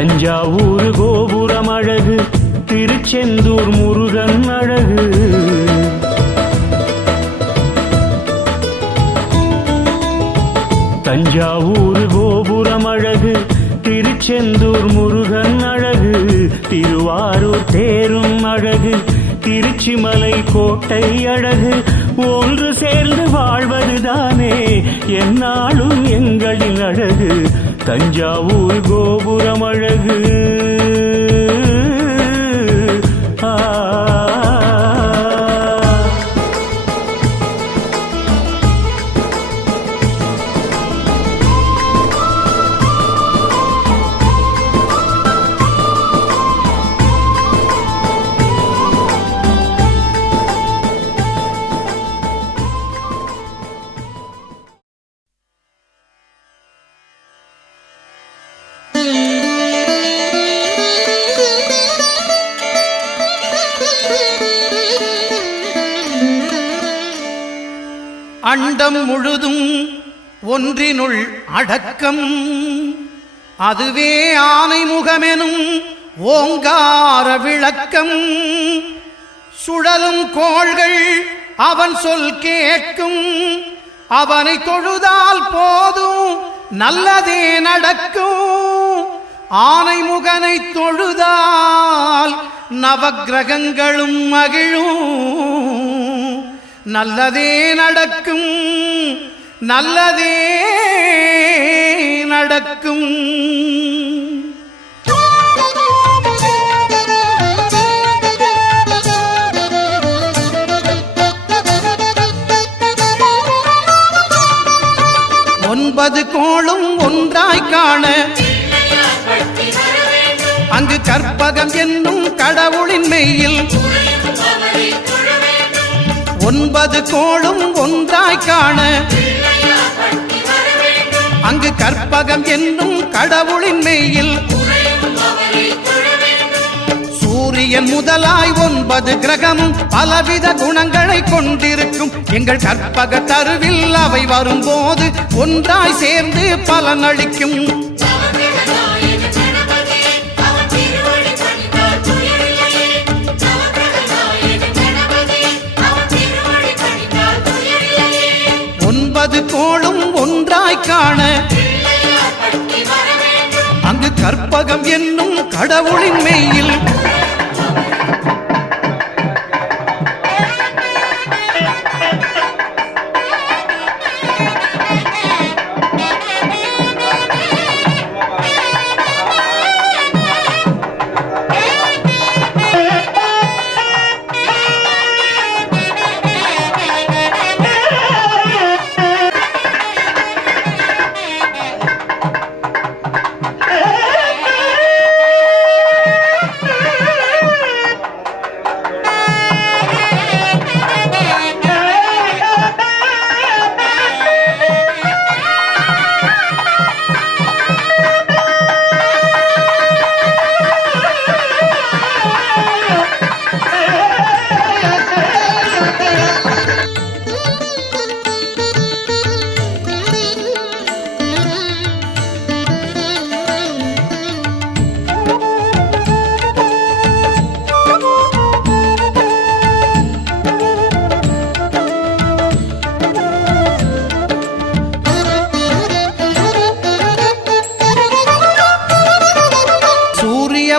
தஞ்சாவூர் கோபுரம் அழகு, திருச்செந்தூர் முருகன் அழகு. தஞ்சாவூர் கோபுரம் அழகு, திருச்செந்தூர் முருகன் அழகு. திருவாரூர் தேரும் அழகு, திருச்சிமலை கோட்டை அழகு. ஒன்று சேர்ந்து வாழ்வதுதானே என்னாலும் எங்களின் அழகு. தஞ்சாவூர் கோபுரம் அழகு. அண்டம் முழுதும் ஒன்றினுள் அடக்கம், அதுவே ஆனைமுகமெனும் ஓங்கார விளக்கம். சுழலும் கோள்கள் அவன் சொல் கேட்கும், அவனை தொழுதால் போதும் நல்லதே நடக்கும். ஆனைமுகனை தொழுதால் நவக்கிரகங்களும் மகிழும். நல்லதே நடக்கும், நல்லதே நடக்கும். ஒன்பது கோளும் ஒன்றாய் காண அங்கு கற்பகம் என்னும் கடவுளின் மெய்யில். ஒன்பது கோளும் ஒன்றாய் காண அங்கு கற்பகம் என்னும் கடவுளின் மெய்யில். சூரியன் முதலாய் 9 கிரகமும் பலவித குணங்களை கொண்டிருக்கும். எங்கள் கற்பக தருவில் அவை வரும்போது ஒன்றாய் சேர்ந்து பலனளிக்கும். கோளும் ஒன்றாய் காண அங்கு கற்பகம் என்னும் கடவுளின் மெய்யில்.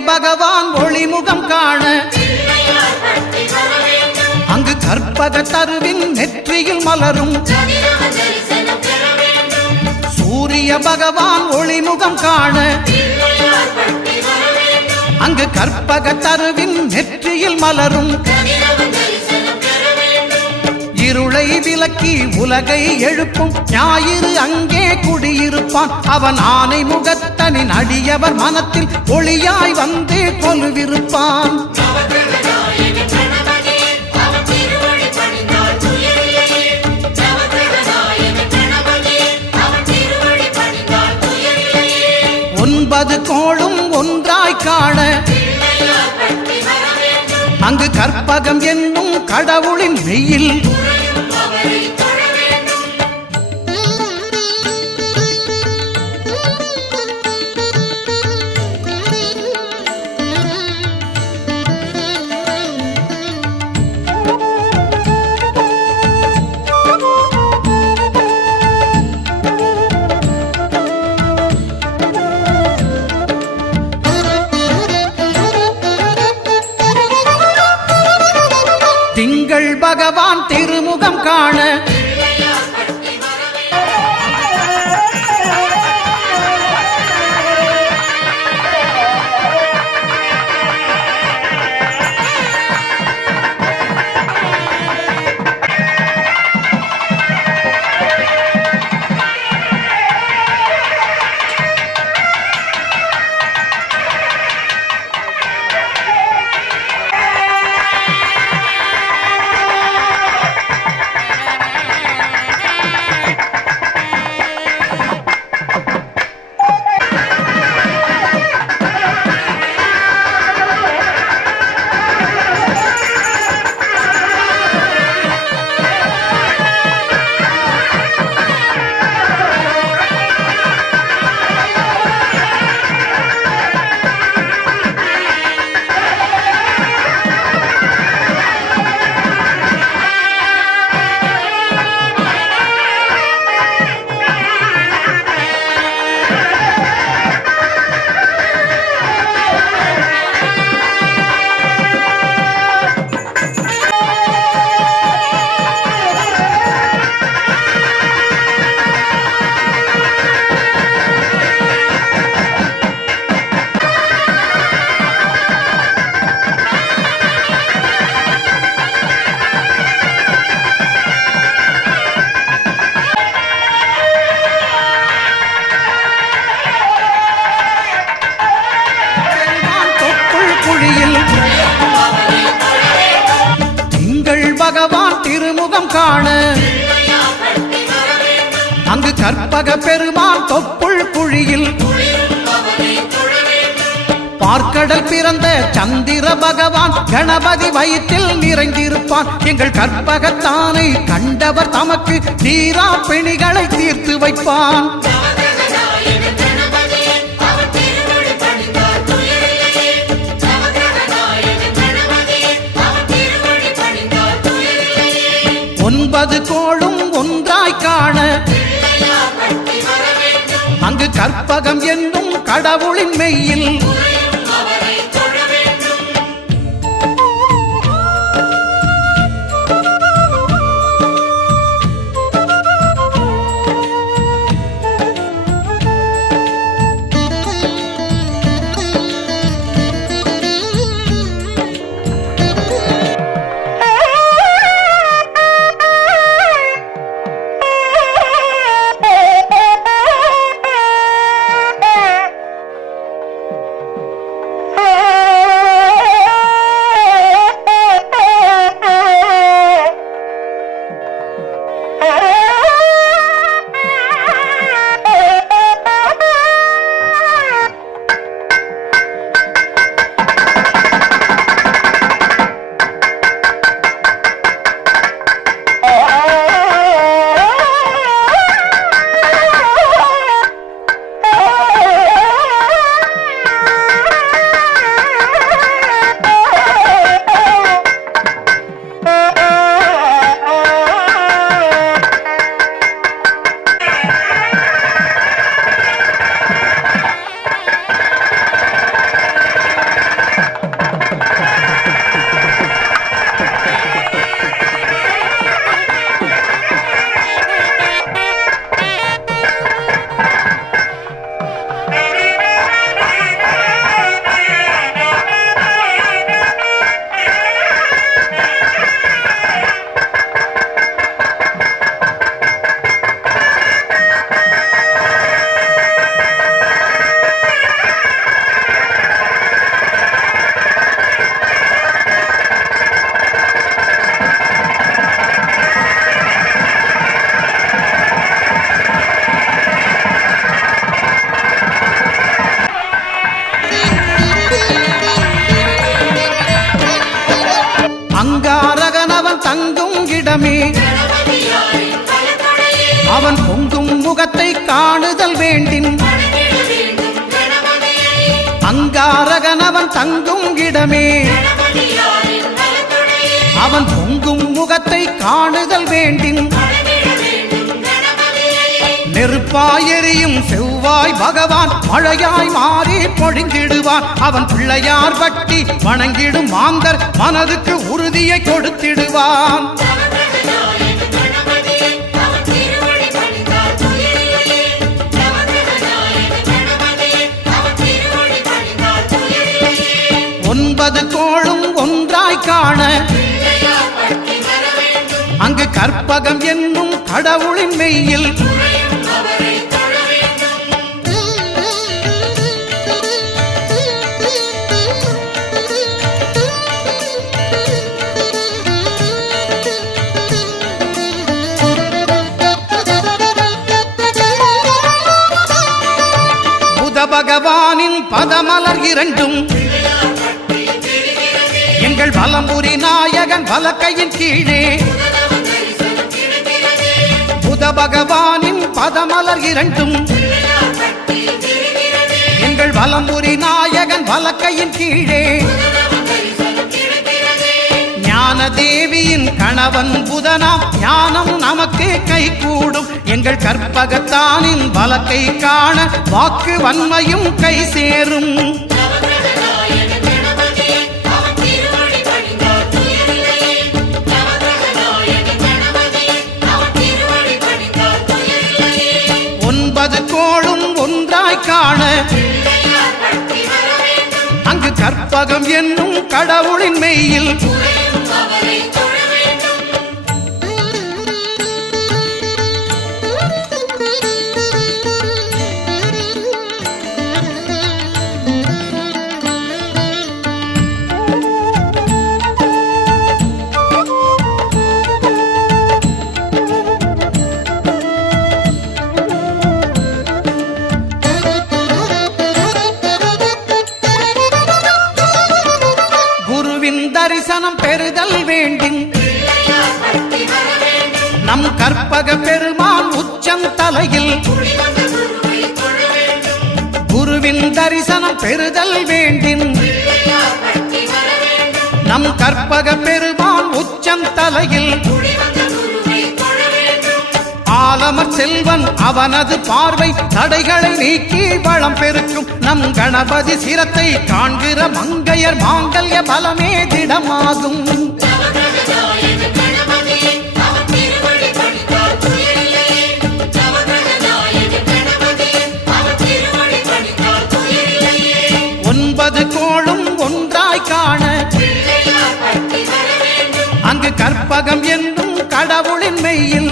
பகவான் ஒளிமுகம் காண அங்கு கற்பக தருவின் நெற்றியில் மலரும். சூரிய பகவான் ஒளிமுகம் காண அங்கு கற்பக தருவின் நெற்றியில் மலரும். இருளை விலக்கி உலகை எழுப்பும் ஞாயிறு அங்கே குடியிருப்பான். அவன் ஆனை முகத்தனின் அடியவர் மனத்தில் ஒளியாய் வந்து கொலுவிருப்பான். ஒன்பது கோளும் ஒன்றாய் காண அங்கு கற்பகம் என்னும் கடவுளின் மெய்யில். பகவான் திருமுகம் காண பகவான் திருமுகம் காண அங்கு கற்பக பெருமான் தொப்புள் குழியில் பார்க்கடல் பிறந்த சந்திர பகவான் கணபதி வயிற்றில் நிறைந்திருப்பான் எங்கள் கற்பகத்தானை கண்டவர் தமக்கு தீரா பிணிகளை தீர்த்து வைப்பான் ஒன்பது கோளும் ஒன்றாய் காண அங்கு கற்பகம் என்னும் கடவுளின் மெய்யில் இடமே அவன் பொங்கும் முகத்தை காணுதல் வேண்டின் அங்காரகன் அவன் தங்கும் இடமே அவன் பொங்கும் முகத்தை காணுதல் வேண்டின் நெருப்பாய் எரியும் செவ்வாய் பகவான் மழையாய் மாறி பொழிந்திடுவான். அவன் பிள்ளையார் பட்டி வணங்கிடும் மாந்தர் மனதுக்கு உறுதியை கொடுத்திடுவான். ஒன்பது கோளும் ஒன்றாய் காண அங்கு கற்பகம் என்னும் கடவுளின் மெய்யில் புத பகவானின் பதமலர் இரண்டும் எங்கள் வலம்புரி நாயகன் வலக்கையின் கீழே. புத பகவானின் பதமலர் இரண்டும் எங்கள் வலம்புரி நாயகன் வலக்கையின் கீழே. ஞான தேவியின் கணவன் புதனாம் ஞானம் நமக்கு கைகூடும். எங்கள் கற்பகத்தானின் வலக்கை காண வாக்கு வன்மையும் கை சேரும். ஒன்பது கோளும் ஒன்றாய் காண அங்கு கற்பகம் என்னும் கடவுளின் மெய்யில் தரிசனம் பெறுதல் வேண்டும். நம் கற்பக பெருமான் உச்சந்தலையில் குருவின் தரிசனம் பெறுதல் வேண்டும். நம் கற்பக பெருமான் உச்சந்தலையில் ஆலமர் செல்வன் அவனது பார்வை தடைகளை நீக்கி வளம் பெருக்கும். நம் கணபதி சிரத்தை காண்கிற மங்கையர் மாங்கல்ய பலமே திடமாகும். ஒன்பது கோளும் ஒன்றாய் காண அங்கு கற்பகம் என்னும் கடவுளின் மெய்யில்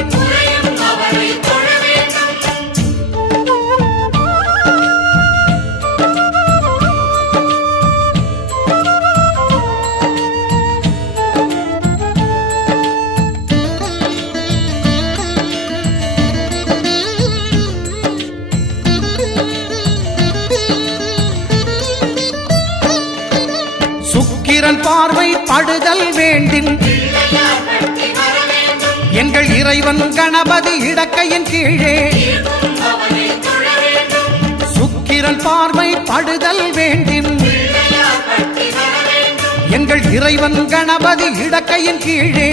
சுக்கிரன் பார்வை படுதல் வேண்டும். எங்கள் இறைவன் கணபதி இடக்கையின் கீழே சுக்கிரன் பார்வை படுதல் வேண்டும். எங்கள் இறைவன் கணபதி இடக்கையின் கீழே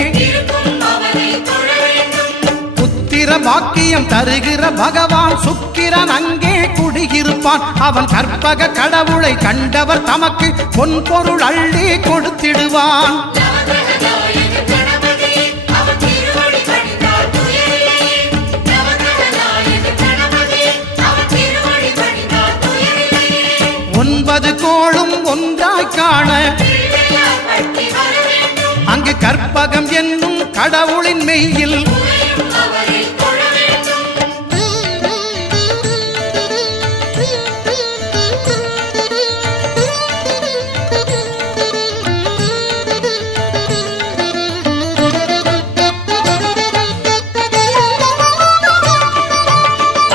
புத்திர பாக்கியம் தருகிற பகவான் சுக்கிரன் அங்கே குடியிருப்பான். அவன் கற்பக கடவுளை கண்டவர் தமக்கு பொன் பொருள் அள்ளி கொடுத்திடுவான். ஒன்பது கோளும் ஒன்றாய் காண அங்கு கற்பகம் என்னும் கடவுளின் மெய்யில்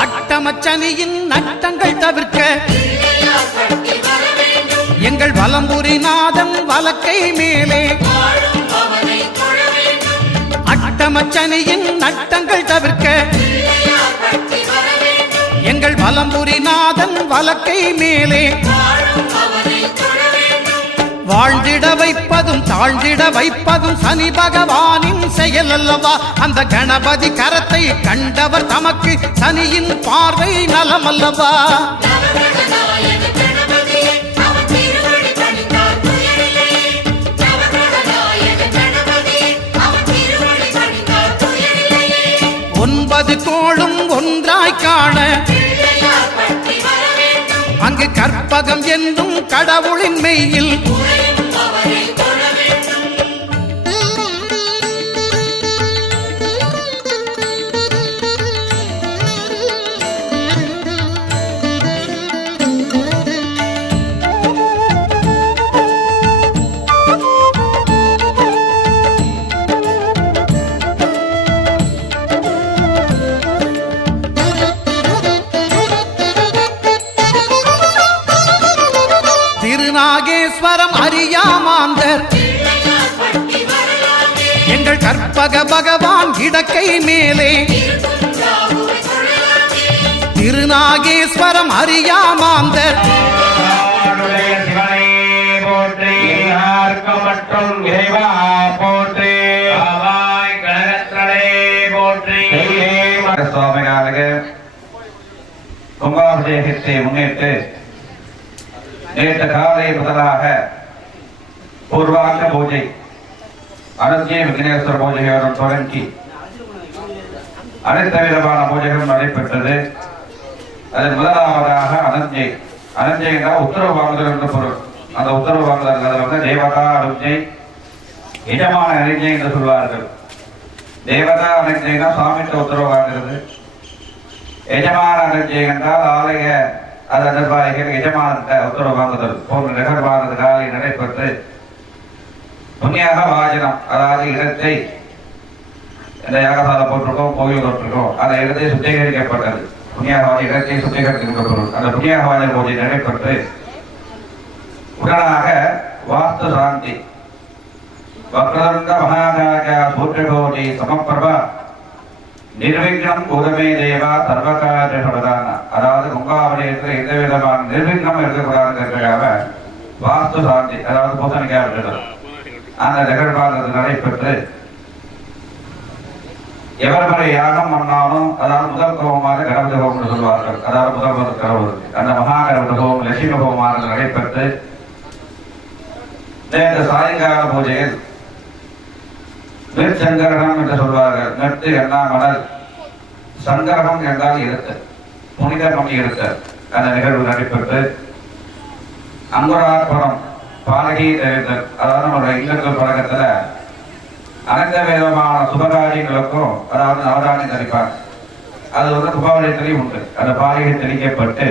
அட்டமச்சனியின் நட்டங்கள் தவிர்க்க எங்கள் வலம்புரி நாதன் வலக்கை மேலே அட்டமச்சனியின் நட்டங்கள் தவிர்க்க எங்கள் வலம்புரி நாதன் வலக்கை மேலே வாழ்ந்திட வைப்பதும் தாழ்ந்திட வைப்பதும் சனி பகவானின் செயல் செயல் அல்லவா அந்த கணபதி கரத்தை கண்டவர் தமக்கு சனியின் பார்வை நலம் அல்லவா ஒன்பது கோளும் ஒன்றாய் காண அங்கு கற்பகம் என்னும் கடவுளின் மெய்யில் திருநாகேஸ்வரம் அறியாமாந்தர் எங்கள் கற்பக பகவான் இடக்கை மேலே திருநாகேஸ்வரம் அறியாமாந்தர் சுவாமிகளுக்கு கும்பாபிஷேகத்தை முன்னிட்டு நேற்று காலை முதலாக பூர்வாங்க பூஜை அனந்திய விக்னேஸ்வர பூஜைகளுடன் தொடங்கி அனைத்து விதமான பூஜைகளும் நடைபெற்றது. அதில் முதலாவதாக அனந்தியை என்றால் உத்தரவு வாங்குதல் என்று பொருள். அந்த உத்தரவு வாங்குதல் அதில் வந்து தேவதா அனுஜை எஜமான அனுஜை என்று சொல்வார்கள். தேவதா அனுஜைனா சாமித்த உத்தரவு வாங்குறது. எஜமான அனுஜை என்றால் ஆலய அது நிர்வாகிகள் எஜமானத்தை உத்தரவு வாங்குதல் போன்ற நிகழ்வானது காலை நடைபெற்று புண்ணியாக வாஜனம் அதாவது இடத்தை இந்த யாகசாலை போட்டிருக்கோம் கோயில் போட்டிருக்கோம் அந்த இடத்தை சுத்திகரிக்கப்பட்டது. புண்ணியாக இடத்தை சுத்திகரிக்கப்படும் அந்த புண்ணியாக வாஜன பூஜை நடைபெற்று உடனாக வாஸ்து சாந்தி வக்ரதுண்ட மகாகாய சூரியகோடி சமப்பிரபா நிர்விக்னம் கூதமே தேவா சர்வகாரிய பிரதான அதாவது கும்பாபிஷேகத்தில் எந்த விதமான நிர்விக்னம் இருக்கக்கூடாதுங்கிறதுக்காக வாஸ்து சாந்தி அதாவது பூசணிக்காய் விடுதல் அந்த நிகழ்வானது நடைபெற்று எவர்களை யாகம் பண்ணாலும் அதாவது முதல் கோபமாக கணபதி ஹோம் என்று சொல்வார்கள். அதாவது முதல் கடவுள் அந்த மகா கணபதி ஹோம் லட்சுமி ஹோமானது நடைபெற்று நேற்று சாயங்கால பூஜையில் நிற்சங்கரகம் என்று சொல்வார்கள். நெட்டு என்ன மணல் சங்கரகம் என்றால் இருத்தல் புனிதர் பண்ணி இருத்தல் அந்த நிகழ்வு நடைபெற்று அங்குரார்ப்பணம் பாலகி தெரிவித்தல் அதாவது நம்மளுடைய இல்லங்கள் பழக்கத்துல அனைத்து விதமான சுபகாரியங்களுக்கும் அதாவது நவதானி தெளிப்பார். அது வந்து குபாவளியத்திலையும் உண்டு. அந்த பாலகை தெளிக்கப்பட்டு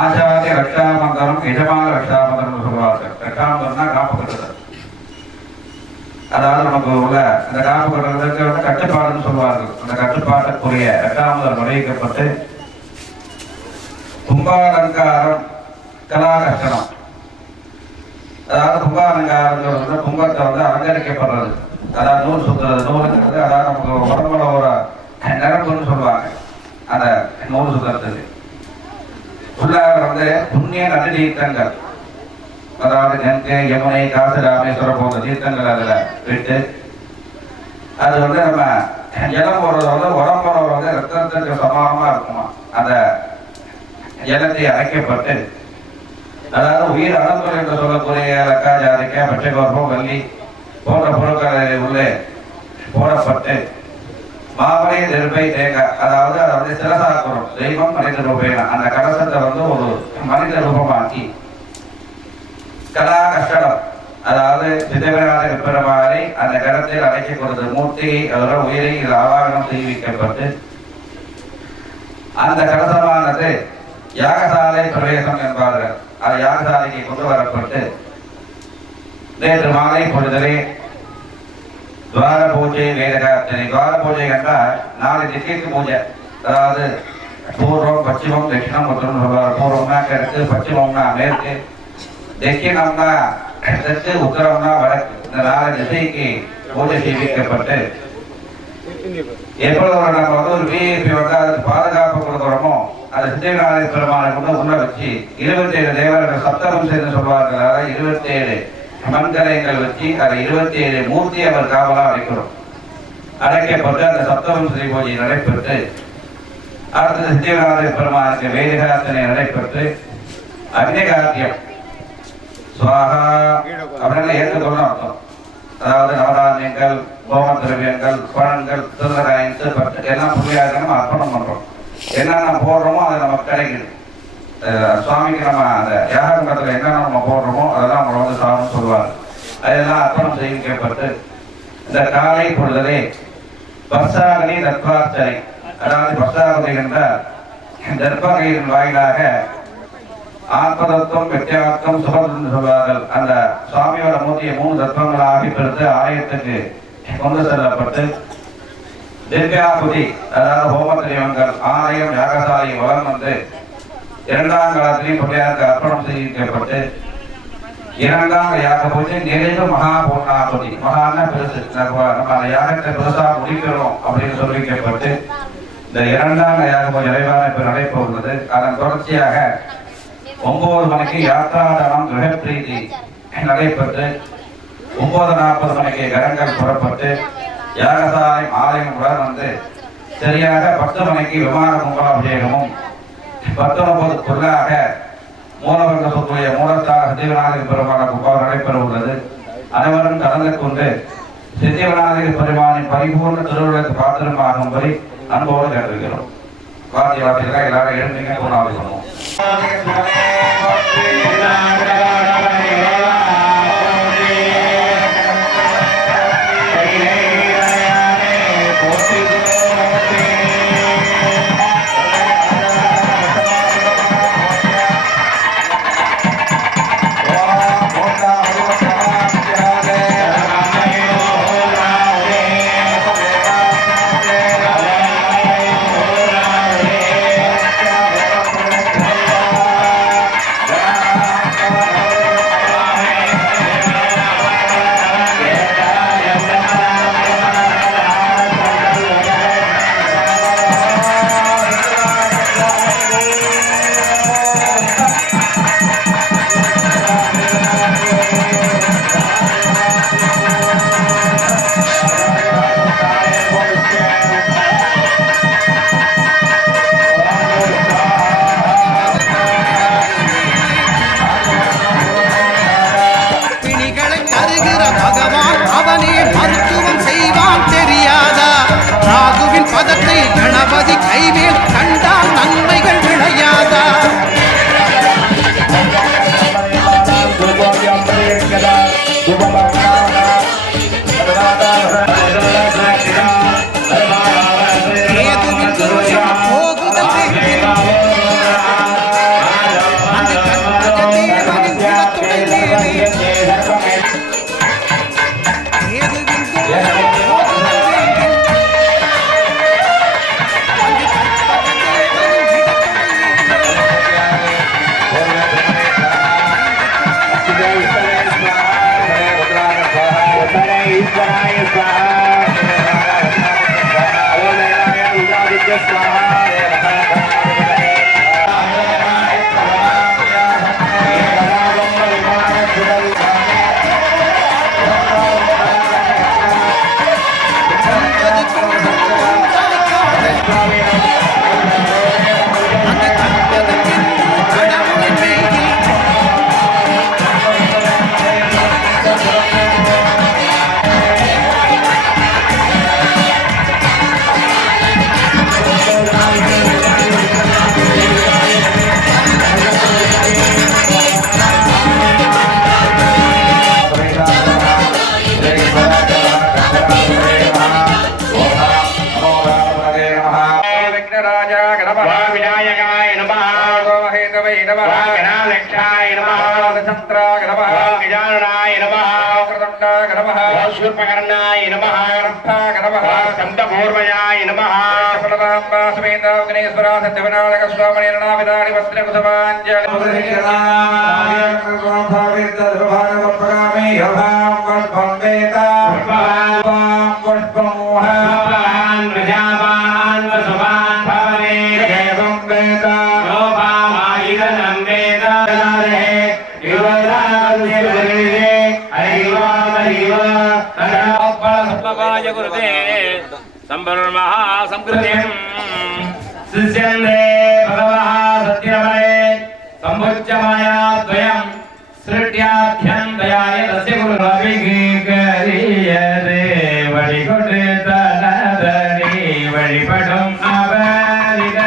ஆச்சாரிய ரக்ஷாமந்தரம் எஜமான ரக்ஷாமந்தரம் சொல்வார்கள். ரக்ஷாமந்தரம்னா காப்பு கட்டுதல். அதாவது நமக்கு உள்ள அந்த காப்பு கட்டுறதுக்கு வந்து கட்டுப்பாடுன்னு சொல்வார்கள். அந்த கட்டுப்பாட்டுக்குரிய ரக்ஷாமந்தரம் நுழைக்கப்பட்டு கும்பாலங்காரம் கலாகர்ஷணம் அதாவது கும்பாலங்காரம் கும்பத்தை வந்து அலங்கரிக்கப்படுறது. அதாவது நூல் சுத்துறது. நூலுங்கிறது அதாவது நமக்கு உடம்புல ஒரு நரம்புன்னு சொல்லுவாங்க. அந்த நூல் சுத்துறதுக்கு உள்ளாக வந்து புண்ணிய நதி தீர்த்தங்கள் அதாவது கங்கை யமுனை காசி ராமேஸ்வரம் போன்ற தீர்த்தங்கள் அதில் விட்டு அது வந்து நம்ம ஜலம் போடுறது வந்து உடம்போட வந்து ரத்தத்துக்கு சமானமா இருக்குமா. அந்த ஜலத்தை அரைக்கப்பட்டு அதாவது உயிர் அணுக்கள் என்று சொல்லக்கூடிய லக்கா ஜாதிக்காய் பச்சைகோர்பம் வள்ளி போன்ற பொருட்களை உள்ளே போடப்பட்டு மாவரை நெருப்பை தேங்காய் அதாவது அதை வந்து சிறசாக்குறோம். தெய்வம் மனித ரூபேன அந்த கலசத்தை வந்து ஒரு மனித ரூபமாக்கி கலா கஷ்டம் அதாவது சிதவிராத பெருமாறி அந்த கடத்தில் அழைக்க கொடுத்த மூர்த்தியை அதோட உயிரை இது ஆவாகனம் செய்விக்கப்பட்டு அந்த கலசமானது யாகசாலை பிரவேசம் என்பார்கள். அது யாகசாலைக்கு கொண்டு வரப்பட்டு நேற்று மாலை பொழுதலே துவார பூஜை வேதகார்த்தனை. துவார பூஜை என்றால் 4 திக்கைக்கு பூஜை. அதாவது பூர்வம் பச்சிமம் தட்சிணம் மற்றும் சொல்வார். பூர்வம்னா கிழக்கு, பச்சிமம்னா மேற்கு, தட்சிணம்னா தெற்கு, உத்தரம்னா வடக்கு. இந்த 4 திசைக்கு பூஜை செய்விக்கப்பட்டு எப்பொழுது நம்ம வந்து ஒரு விஐபி வந்து அதுக்கு பாதுகாப்பு கொடுக்குறோமோ அந்த சித்திரநாத பெருமானை கொண்டு உள்ள வச்சு 27 தேவர்கள் சப்தகம் செய்து சொல்வார்கள். அதாவது 27 மண்கலைகள் வச்சு அதை 27 மூர்த்தி அவர் காவலா வைக்கிறோம். அடைக்கப்பட்டு அந்த சப்தவம்சரி பூஜை நடைபெற்று அடுத்தது சித்தியநாத பெருமானுக்கு வேதிகார்த்தனை நடைபெற்று அக்னிகார்த்தியம் சுவாகா அப்படின்னு ஏற்றுக்கொள்ளணும் அர்த்தம். அதாவது நவதானியங்கள், கோம திரவியங்கள், பழங்கள், திருநகாயம், திருப்பட்டு எல்லாம் புள்ளியாக நம்ம அர்ப்பணம் பண்றோம். என்னென்ன போடுறோமோ அது நமக்கு கிடைக்குது. சுவாமிக்கு நம்ம அந்த யாகத்தில் என்னென்ன நம்ம போடுறோமோ அதெல்லாம் அவங்க வந்து சாப்பிட்டு சொல்லுவாங்க. அதெல்லாம் அர்ப்பணம் செய்யப்பட்டு இந்த காலை பொழுதே பர்சாகனி தர்பார்ச்சனை, அதாவது பர்சாகனை என்றால் தர்பகையின் வாயிலாக ஆத்மதத்துவம், வெற்றியார்த்தம், சுபம் சொல்வார்கள். அந்த சுவாமியோட மூர்த்தியை 3 தத்துவங்களாக பிரித்து ஆலயத்துக்கு கொண்டு செல்லப்பட்டு திவ்யாபுதி, அதாவது ஹோமத்திரியங்கள் ஆலயம் யாகசாலை வளம் வந்து 2ஆம் காலத்திலையும் பிள்ளையாருக்கு அர்ப்பணம் செய்யப்பட்டு 2ஆம் யாக பூஜை நிறைவு மகா பூர்ணாபுதி, மகான பெருசு, நம்ம அந்த யாகத்தை பெருசா முடிக்கணும் அப்படின்னு சொல்லிக்கப்பட்டு இந்த 2ஆம் யாக பூஜை நிறைவான நடைபெறுகிறது. அதன் தொடர்ச்சியாக 9 மணிக்கு யாத்ராதனம் கிரகப்பிரீதி நடைபெற்று 9:40 மணிக்கு கரங்கள் புறப்பட்டு யாகசாலை ஆலயம் வந்து சரியாக 10 மணிக்கு விமான கும்பாபிஷேகமும் 19:30க்குள்ளாக மூலவர்க்க சொல்லுடைய மூலத்தாக சித்தியநாத பெருமான கும்பம் நடைபெற உள்ளது. அனைவரும் கலந்து கொண்டு சித்தியநாத பெருமானின் பரிபூர்ண திருவிழாக்கு பாத்திரமாகும்படி அன்போடு கேட்டிருக்கிறோம். வாத்தியெல்லாம் எல்லாரும் எழுந்தீங்க கொண்டாடி பண்ணுவோம். பதத்தை கணபதி கைவேல் கண்டால் நன்மைகள் விளையாதா? பாபாய குருதே சம்பர்மஹா சம்கிருதியம் சிஷ்யந்தே பகவஹ சத்யவரே சம்புச்சமாயா துவயம் ஸ்ருட்யாத்யந்தயாய தஸ்ய குருரவிகீகரியதே வழிகொண்டு தனதனி வழிபடும் அவரிக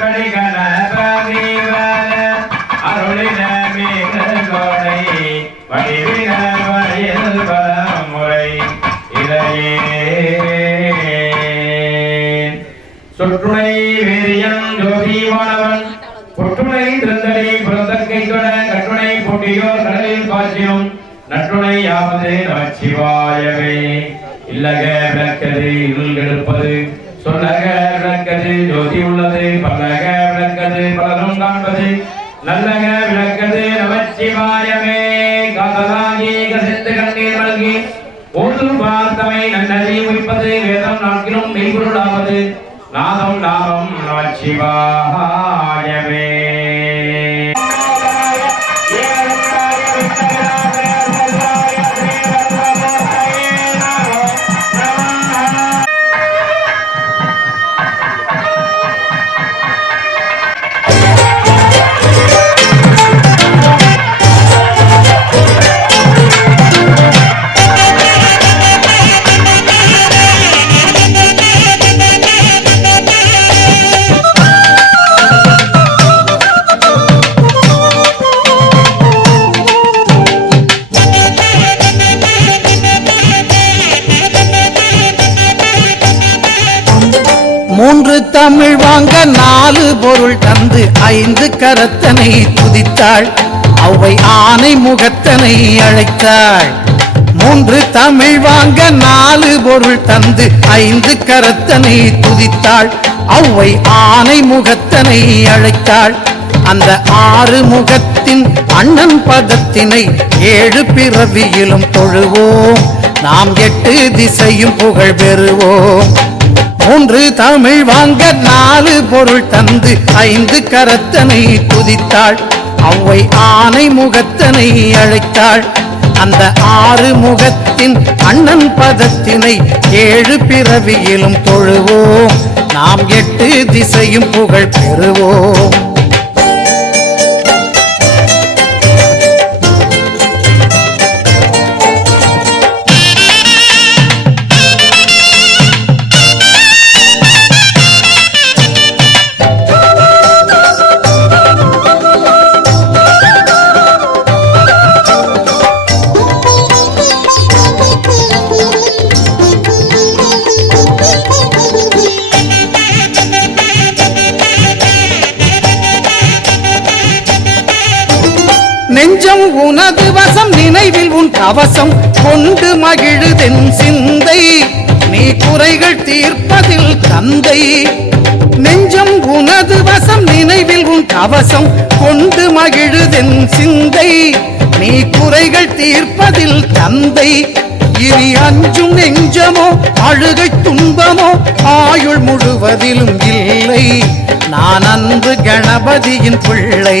கடிகண பிரதீவன அருளின மீகோடை வடிவின வழியில் பலமுறை இதையே சொற்றுணை வீரியன் ஜோதிவானவன் பொற்றுணை திருந்தடி புறந்தக்கை தொட கட்டுணை போட்டியோர் கடலில் பாய்ச்சியும் நற்றுணை யாவது நமச்சிவாயவே இல்லக விளக்கது இருள் எடுப்பது சொல்லக விளக்கது ஜோதி உள்ளது பல்லக விளக்கது பலரும் காண்பது நல்லக விளக்கது நமச்சிவாயவே காதலாகி கசித்து கண்ணீர் மல்கி ஓதும் பார்த்தமை நன்னறி உயிப்பது வேதம் நான்கிலும் மெய்பொருளாவது நாதம் நாமம் நமச்சிவாயவே மூன்று தமிழ் வாங்க நாலு பொருள் தந்து ஐந்து கரத்தனை துதித்தாள் அவ்வை ஆனை முகத்தனை அழைத்தாள். மூன்று தமிழ் வாங்க நாலு பொருள் தந்து ஐந்து கரத்தனை துதித்தாள் அவ்வை ஆனை முகத்தனை அழைத்தாள். அந்த ஆறு முகத்தின் அண்ணன் பதத்தினை ஏழு பிறவியிலும் தொழுவோம் நாம் எட்டு திசையும் புகழ் பெறுவோம். மூன்று தமிழ் வாங்க நாலு பொருள் தந்து ஐந்து கரத்தனை துதித்தாள் அவ்வை ஆனை முகத்தனை அழைத்தாள். அந்த ஆறு முகத்தின் அண்ணன் பதத்தினை ஏழு பிறவியிலும் தொழுவோம் நாம் எட்டு திசையும் புகழ் பெறுவோம். நெஞ்சம் உனது வசம் நினைவில் உன் கவசம் கொண்டு மகிழுதென் சிந்தை நீ குறைகள் தீர்ப்பதில் தந்தை. நெஞ்சம் உனது வசம் நினைவில் உன் கவசம் கொண்டு மகிழுதென் சிந்தை நீ குறைகள் தீர்ப்பதில் தந்தை. இனி அஞ்சும் நெஞ்சமோ அழுகை துன்பமோ ஆயுள் முழுவதிலும் இல்லை நான் அன்பு கணபதியின் பிள்ளை.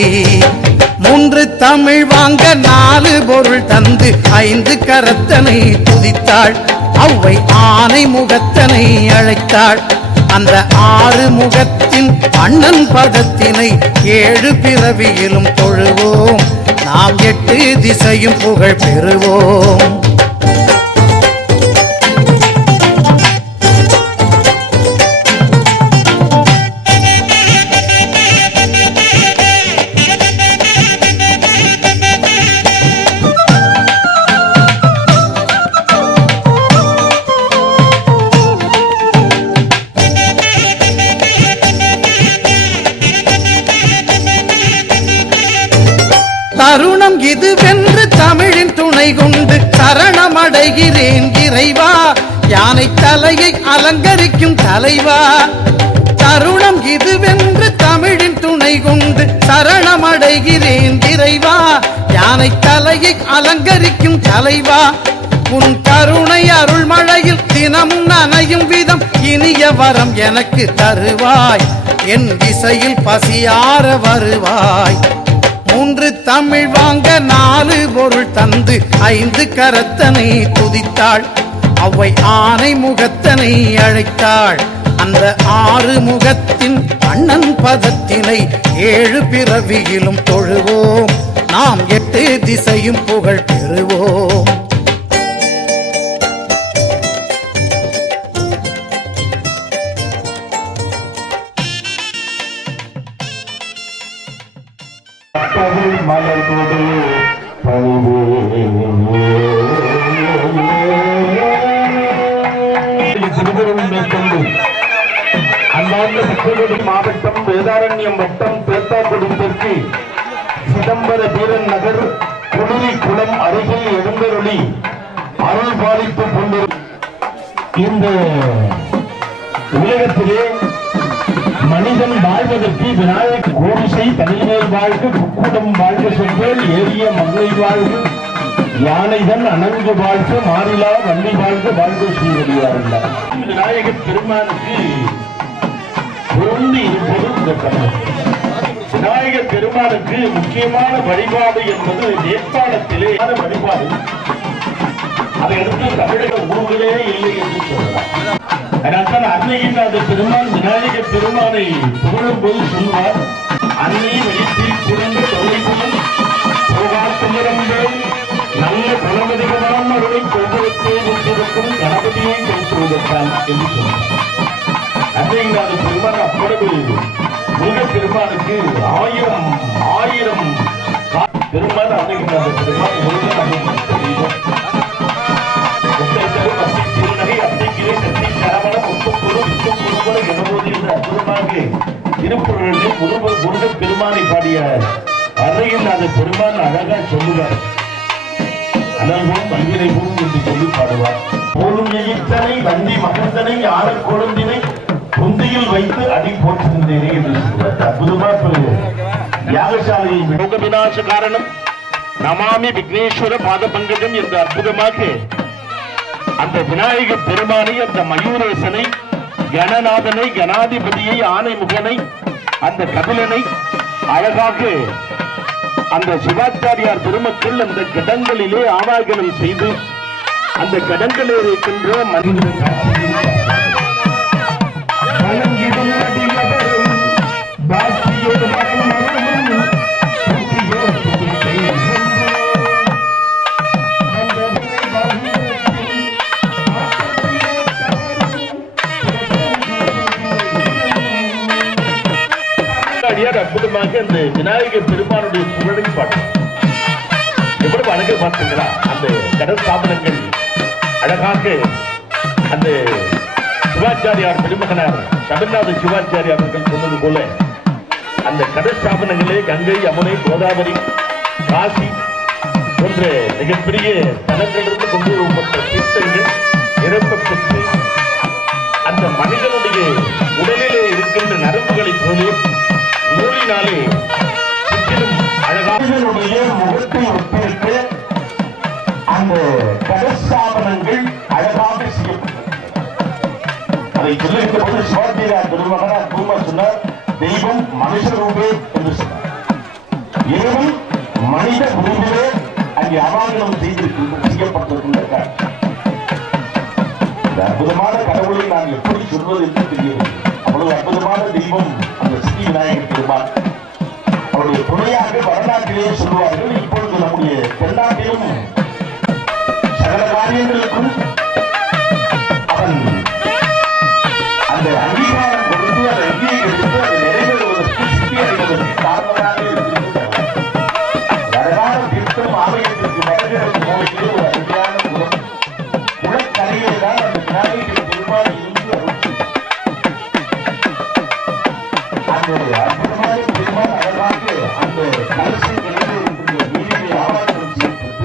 மூன்று தமிழ் வாங்க நாலு பொருள் தந்து ஐந்து கரத்தனை துதித்தாள் அவ்வை ஆனை முகத்தனை அழைத்தாள். அந்த ஆறு முகத்தின் அண்ணன் பதத்தினை ஏழு பிறவியிலும் தொழுவோம் நாம் எட்டு திசையும் புகழ் பெறுவோம். தருணம் இதுவென்று தமிழின் துணை கொண்டு சரணமடைகிறேன் இறைவா யானை தலையை அலங்கரிக்கும் தலைவா. தருணம் இதுவென்று தமிழின் துணை கொண்டு சரணமடைகிறேன் இறைவா யானை தலையை அலங்கரிக்கும் தலைவா. உன் கருணை அருள்மழையில் தினமும் நனையும் விதம் இனிய வரம் எனக்கு தருவாய் என் திசையில் பசியார வருவாய். மூன்று தமிழ் வாங்க நாலு பொருள் தந்து ஐந்து கரத்தனை துதித்தாள் அவ்வை ஆனை முகத்தனை அழைத்தாள். அந்த ஆறு முகத்தின் அண்ணன் பதத்தினை 7 பிறவியிலும் தொழுவோம். நாம் 8 திசையும் புகழ் பெறுவோம். மலர்கொடு மேற்கொண்டு அந்தாண்ட புத்தகடி மாவட்டம் வேதாரண்யம் வட்டம் பேத்தாக்குடி தெற்கு சிதம்பர வீரன் நகர் குடிரி குளம் அருகில் எழுந்தருளி அருள் பாலித்துக் கொண்டு இந்த உலகத்திலே மனிதன் வாழ்வதற்கு விநாயக கோரிசை தனிமேல் வாழ்வு குக்குடம் வாழ்வு சொல்வேல் ஏறிய மங்கை வாழ்வு யானைதன் அணங்கு வாழ்வு மாறிலா வண்டி வாழ்வு வாழ்வு செய்வடியாருந்தார். விநாயக பெருமானுக்கு பொருந்தி இருப்பது இந்த கணம். விநாயக பெருமானுக்கு முக்கியமான வழிபாடு என்பது நேபாளத்திலே வழிபாடு. அதை எடுத்து தமிழக ஊர்களே இல்லை என்று சொல்லலாம். அதனால்தான் அன்னையின் அந்த பெருமான் விநாயக பெருமானை புகழும் போது சொல்வார், அன்னை வைத்து குறைந்த தொழிலும் போகாத்துமிரங்கள் நல்ல கணபதிகளான அருளை கொள்வதற்கே கொண்டிருக்கும் கணபதியை கொள்வதற்கான் என்று சொன்னார். அன்னையின் அந்த பெருமான் அப்பொழுது முருக பெருமானுக்கு 1000 பெருமான் அன்னையின் அந்த பெருமான் முருகன் திருப்பூரில் முருகன் பெருமானை பாடிய அறையில் அந்த பெருமான் அழகா சொல்லுவார். அனல்வும் மல்வினைவும் என்று சொல்லி பாடுவார். போலும் எயிற்றனை வந்தி மகந்தனை ஆட கொழுந்தினை குந்தியில் வைத்து அடி போட்டிருந்தேனே என்று சொல்வார். அற்புதமா யாகசாலையில் யோக விநாச காரணம் நமாமி விக்னேஸ்வர பாத பங்கஜம் என்று அற்புதமாக அந்த விநாயக பெருமானை, அந்த மயூரேசனை, கணநாதனை, கணாதிபதியை, ஆனைமுகனை, அந்த கபிலனை அழகாக அந்த சிவாச்சாரியார் பெருமக்கள் அந்த கடங்களிலே ஆவாகனம் செய்து அந்த கடங்களில் இருக்கின்ற மனிதர்கள் அற்புதமாக அந்த விநாயக பெருமானுடைய புகழை பாட்டு எவ்வளவு அழகு பார்த்தீங்களா. அந்த கடல் ஸ்தாபனங்கள் அழகாக அந்த சிவாச்சாரியார் பெருமகனார் தமிழ்நாடு சிவாச்சாரியார் அவர்கள் சொன்னது போல அந்த கடல் ஸ்தாபனங்களே கங்கை, யமுனை, கோதாவரி, காசி போன்ற மிகப்பெரிய தலங்களிலிருந்து கொண்டு வரப்பட்ட தீர்த்தங்கள் நிரப்பப்பட்டு அந்த மனிதனுடைய உடலிலே இருக்கின்ற நரம்புகளை போல நூலினாலே சுற்றிலும் அழகானுடைய முகத்தை ஒப்பிட்டு அந்த கடற்சாபனங்கள் அழகாக செய்யப்பட்டது. அதை சொல்லியிருக்கிற போது சிவாஜியார் பெருமகனார் பூமா சொன்னார், தெய்வம் மனுஷ ரூபே என்று சொன்னார். இறைவன் மனித ரூபிலே அங்கே அவாகனம் செய்யப்பட்டிருக்கின்ற காட்சி. இந்த அற்புதமான கடவுளை நான் எப்படி சொல்வது என்று தெரியவில்லை. அவ்வளவு அற்புதமான தெய்வம் அந்த ஸ்ரீ விநாயகர் பெருமான். அவருடைய துணையாக வரலாற்றிலேயே சொல்லுவார்கள். இப்பொழுது நம்முடைய தென்னாட்டிலும் சகல காரியங்களுக்கும் அவன் அந்த அங்கீகாரம் கொடுத்து அதை அங்கீகரித்து அதை நிறைவேறுவதற்கு சித்தி அடைவதற்கு காரணமாக இருக்கிறது. அழகான தீர்த்தம் ஆலயத்திற்கு வருகிறது போது ஒரு அருமையான குணம் குளக்கரையிலே தான் அந்த விநாயகர் பெருமான் இருந்து அந்த அற்புதமான பெருமான் அழகாக அந்த கலசம் இருக்கின்ற வீதியை ஆவாசம் செய்யப்பட்டு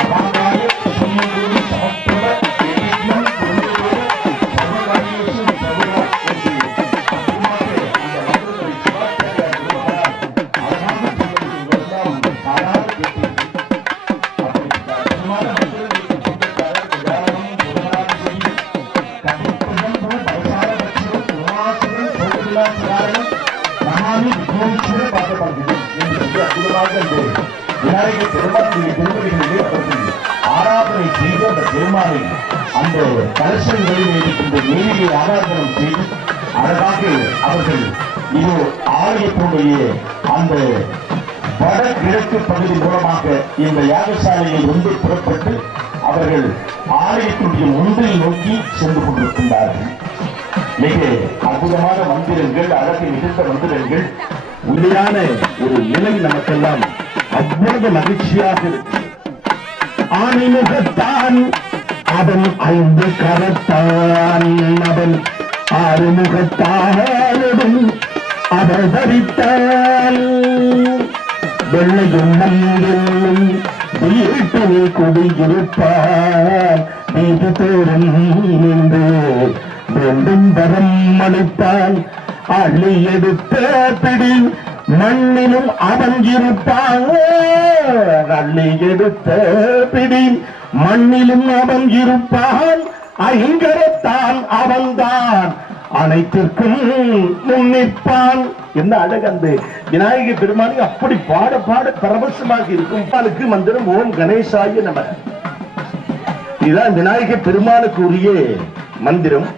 மகாகாய சமத்துவ விநாயகர் பெருமானுடைய திருமணிகளிலே அவர்கள் ஆராதனை செய்து அந்த பெருமானை அந்த கலசங்களில் இருக்கின்ற நீரிலே ஆராதனம் செய்து அழகாக அவர்கள் இது ஆலயத்தினுடைய அந்த வடகிழக்கு பகுதி மூலமாக இந்த யாகசாலையில் வந்து புறப்பட்டு அவர்கள் ஆலயத்தினுடைய முன்பில் நோக்கி சென்று கொண்டிருக்கின்றார்கள். மிக அற்புதமான மந்திரங்கள், அழகு மிகுந்த மந்திரங்கள், உண்மையான ஒரு நிலை நமக்கெல்லாம் அவ்வளவு மகிழ்ச்சியாக இருக்கு. ஆணிமுகத்தான் அவன் 5 கரத்தான் அவன் 6 முகத்தாலும் அவதரித்தான் வெள்ளையும் மஞ்சளும் வீட்டில் குடியிருப்பான் வீடு தோறும் நின்று வேண்டும் வரம் அளித்தான் அள்ளி எடுத்த பிடி மண்ணிலும் அவன் இருப்பான் அள்ளி எடுத்த பிடி மண்ணிலும் அவன் இருப்பான் ஐங்கரத்தான் அவன்தான் அனைத்திற்கும் முன்னிற்பான். என்ன அழகு அந்த விநாயக பெருமானி அப்படி பாட பாட பரவசமாக இருக்கும். பாலுக்கு மந்திரம் ஓம் கணேசாய நம. இதுதான் விநாயக பெருமானுக்கு உரிய மந்திரம்.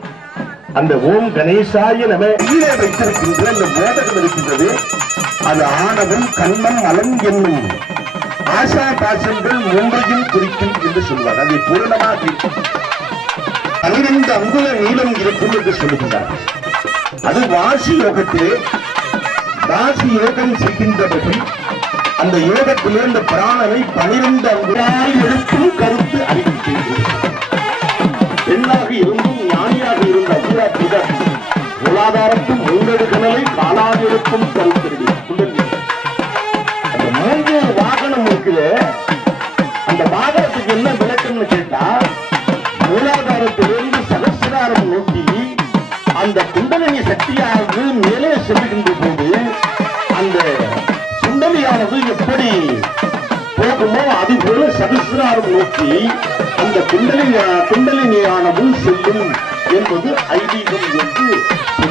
அந்த ஓம் கணேசாய நம கீழே வைத்திருக்கின்ற அந்த மோதகம் இருக்கின்றது. அது ஆணவம் கண்மம் மலம் என்னும் ஆசா பாசங்கள் 3ஐயும் குறிக்கும் என்று சொல்வார். அதை பூரணமாக 12 அங்குல நீளம் இருக்கும் என்று சொல்லுகின்றார். அது வாசி யோகத்திலே வாசி யோகம் செய்கின்றவர்கள் அந்த யோகத்திலே அந்த பிராணனை 12 அங்குலாய் எடுக்கும் கருத்து அறிவிக்கின்றது. பெண்ணாக இருந்தும் ஞானியாக இருந்த அசுரா பூஜா மூலாதாரத்தும் 3 கணலை காலாக எடுக்கும் கருத்து. அந்த 3 வாகனம் இருக்குது. அந்த வாகனத்துக்கு என்ன விளக்கம்னு கேட்டா, மூலாதாரத்திலிருந்து சகசிராரம் நோக்கி அந்த குண்டலினி சக்தியானது மேலே செல்கின்ற போது அந்த சுண்டலியானது எப்படி போகுமோ அது போல சகசிராரம் நோக்கி அந்த குண்டலினியானது செல்லும் என்பது ஐதீகம் என்று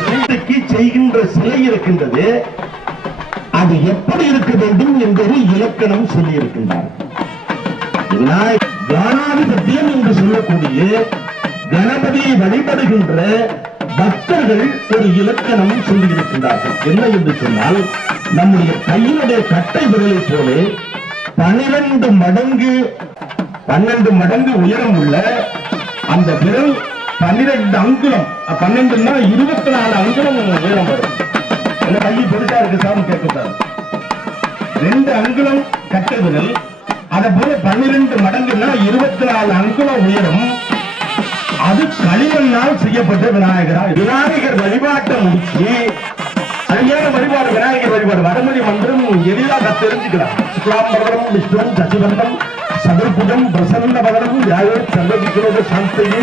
சொல்லி செய்கின்ற சிலை இருக்கின்றது. அது எப்படி இருக்க வேண்டும் என்பது இலக்கணம் சொல்லி இருக்கின்றார். கணாதிபத்தியம் என்று சொல்லக்கூடிய கணபதியை வழிபடுகின்ற பக்தர்கள் ஒரு இலக்கணம் சொல்லியிருக்கின்றார்கள். என்ன என்று சொன்னால், நம்முடைய கையினுடைய கட்டை விரலை போல 12 மடங்கு உயரம் உள்ள அந்த விரல் 12 அங்குலம், 12ன்னா 24 அங்குலம் உயரம் வரும். என்ன கையை பெருசா இருக்கு சார் கேட்கிறார். 2 அங்குலம் கட்டை விரல், அதை போல 12 மடங்குன்னா 24 அங்குலம் உயரம். அது களிமண்ணால் செய்யப்பட்ட விநாயகர் வழிபாட்டை முடிச்சு சரியான வழிபாடு விநாயகர் வழிபாடு வடமொழி மந்திரம் எளிதாக தெரிஞ்சுக்கலாம். சுக்லாம்பரம் விஷ்ணு சசிவந்தம் சதுர்புஜம் பிரசன்ன பகரம் யாயோ சந்திரோட சாந்தையே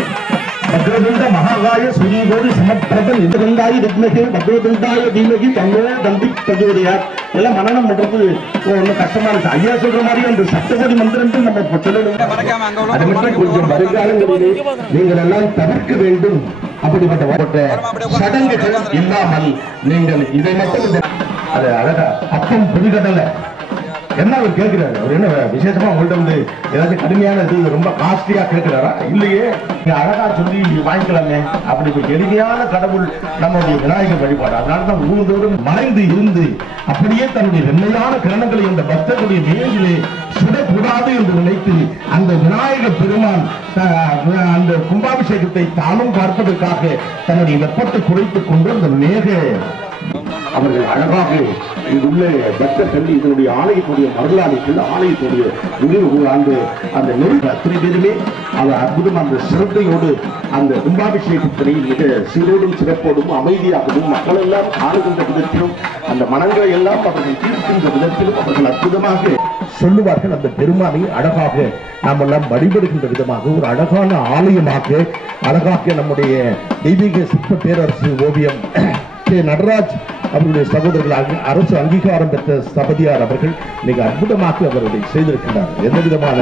பக்ரதுண்ட மகாகாய சூரியோடு சமப்பிரபன் எதிர்ந்தாய் விக்னகே பக்ரதுண்டாய தீமகி தன்னோ தம்பி தகுதியார் எல்லாம் மனநம் பண்றது ஒன்றும் கஷ்டமா இருக்கு. ஐயா சொல்ற மாதிரி அந்த சட்டப்படி மந்திரம் நம்ம சொல்லணும். அது மட்டும் கொஞ்சம் வருங்காலங்களிலே நீங்கள் எல்லாம் தவிர்க்க வேண்டும். அப்படிப்பட்ட சடங்குகள் இல்லாமல் நீங்கள் இதை மட்டும் அது அழகா அப்பம் புதுக்கடலை என்ன அவர் கேட்கிறாரு. அவர் என்ன விசேஷமா உங்கள்ட்ட வந்து ஏதாச்சும் கடுமையான இது ரொம்ப காஸ்ட்லியா கேட்கிறாரா? இல்லையே, நீங்க அழகா சொல்லி வாங்கிக்கலாமே. அப்படி எளிமையான கடவுள் நம்முடைய விநாயகர் வழிபாடு. அதனாலதான் ஊர்தோறும் மறைந்து இருந்து அப்படியே தன்னுடைய வெண்மையான கிரணங்களை இந்த பக்தர்களுடைய மேலிலே சுடக்கூடாது என்று நினைத்து அந்த விநாயகர் பெருமான் அந்த கும்பாபிஷேகத்தை தானும் பார்ப்பதற்காக தன்னுடைய வெப்பத்தை குறைத்துக் கொண்டு அந்த மேக அவர்கள் அழகாக இங்குள்ள பக்தர்கள் இதனுடைய ஆலயத்துடைய வரலாறு ஆலயத்துடைய அந்த நெருப்பு அத்தனை பேருமே அவர் அற்புதம் அந்த சிரத்தையோடு அந்த கும்பாபிஷேகத்தினை மிக சீரோடும் சிறப்போடும் அமைதியாகவும் மக்கள் எல்லாம் ஆளுகின்ற விதத்திலும் அந்த மனங்களை எல்லாம் அவர்கள் தீர்க்கின்ற விதத்திலும் அவர்கள் அற்புதமாக சொல்லுவார்கள். அந்த பெருமானை அழகாக நாம் எல்லாம் வழிபடுகின்ற விதமாக ஒரு அழகான ஆலயமாக அழகாக நம்முடைய தெய்வீக சிற்ப பேரரசு ஓவியம் நடராஜ் அவருடைய சகோதரர்கள் அரசு அங்கீகாரம் பெற்ற ஸ்தபதியார் அவர்கள் மிக அற்புதமாக அவருடைய செய்திருக்கிறார். எந்த விதமான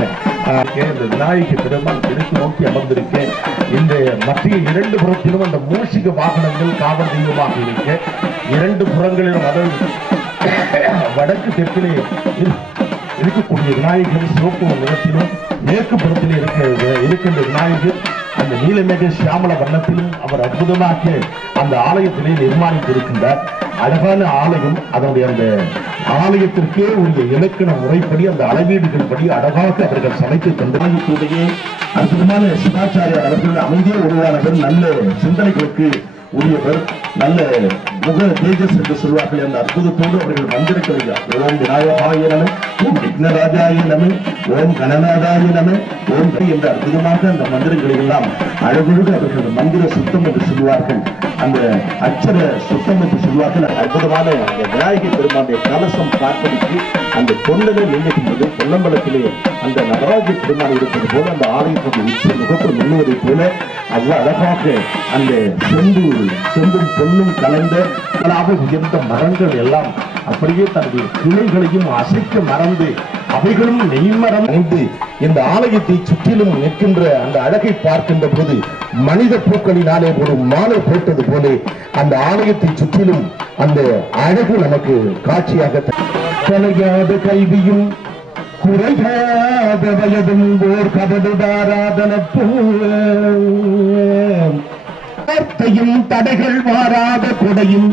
இந்த விநாயகர் பெருமான் கிழக்கு நோக்கி அமர்ந்திருக்கேன். இந்த மத்திய 2 புறத்திலும் அந்த மூஷிக வாகனங்கள் காவல் தெய்வமாக இருக்க 2 புறங்களிலும் அதாவது வடக்கு தெற்கிலே இருக்கக்கூடிய விநாயகர் சிவப்பு நிறத்திலும் மேற்கு புறத்தில் இருக்கின்ற விநாயகர் அந்த நீலமேக சியாமல வண்ணத்திலும் அவர் அற்புதமாக அந்த ஆலயத்திலே நிர்மாணித்திருக்கின்றார். அழகான ஆலயம். அதனுடைய அந்த ஆலயத்திற்கே உரிய இலக்கண முறைப்படி அந்த அளவீடுகள் படி அழகாக அவர்கள் சமைத்து தந்தமையே அற்புதமான சிவாச்சாரியார் அவர்கள் அமைதியே உருவானவர். நல்ல சிந்தனைகளுக்கு உரியவர். நல்ல முக தேஜஸ் என்று சொல்வார்கள். அந்த அற்புதத்தோடு அவர்கள் வந்திருக்கிறார். ஓம் விநாயகாய நம, ஓம் விக்னராஜாய நம, ஓம் கணநாதாய நம, ஓம் என்ற அற்புதமாக அந்த மந்திரங்களை எல்லாம் அழகுழுக அவர்கள் மந்திர சுத்தம் என்று சொல்வார்கள். அந்த அச்சர சுத்தம் என்று சொல்வார்கள். அற்புதமான அந்த விநாயகர் பெருமானுடைய கலசம் பார்ப்பதற்கு அந்த பொன்னலை நின்றுகின்றது. பொன்னம்பலத்திலே அந்த நடராஜ பெருமான் இருப்பது போல அந்த ஆலயத்துடைய உச்சி முகப்பு முன்னுவதை போல அவ்வளவு அழகாக அந்த செம்பும் பொன்னும் கலந்த உயர்ந்த மரங்கள் எல்லாம் அப்படியே தன்னுடைய கிளைகளையும் அசைக்க மறந்து அவைகளும் நெய்மறந்து இந்த ஆலயத்தை சுற்றிலும் நிற்கின்ற அந்த அழகை பார்க்கின்ற போது மனித பூக்களினாலே ஒரு மாலை போட்டது போல அந்த ஆலயத்தை சுற்றிலும் அந்த அழகு நமக்கு காட்சியாக தொலையாத கல்வியும் குறையாத வயதும் ஓர் கபடுதாராதனப்பையும் தடைகள் மாறாத கொடையும்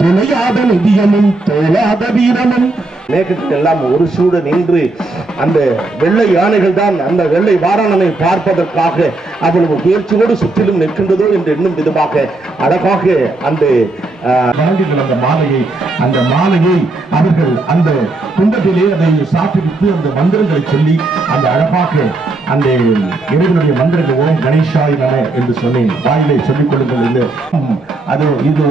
துணையாத நிதியமும் தோலாத வீரமும் மேகத்தில் எல்லாம் ஒரு சூட நின்று அந்த வெள்ளை யானைகள் தான் அந்த வெள்ளை வாரணனை பார்ப்பதற்காக அவ்வளவு முயற்சியோடு சுற்றிலும் நிற்கின்றதோ என்று எண்ணும் விதமாக அழகாக அந்த அந்த மாலையை அவர்கள் அந்த குண்டத்திலே அதை சாப்பிட்டு அந்த மந்திரங்களை சொல்லி அந்த அழகாக அந்த இறைவனுடைய மந்திரங்கள் ஓம் கணேஷாய் நம என்று சொன்னேன். வாயிலை சொல்லிக் கொள்ளுங்கள் என்று அது இது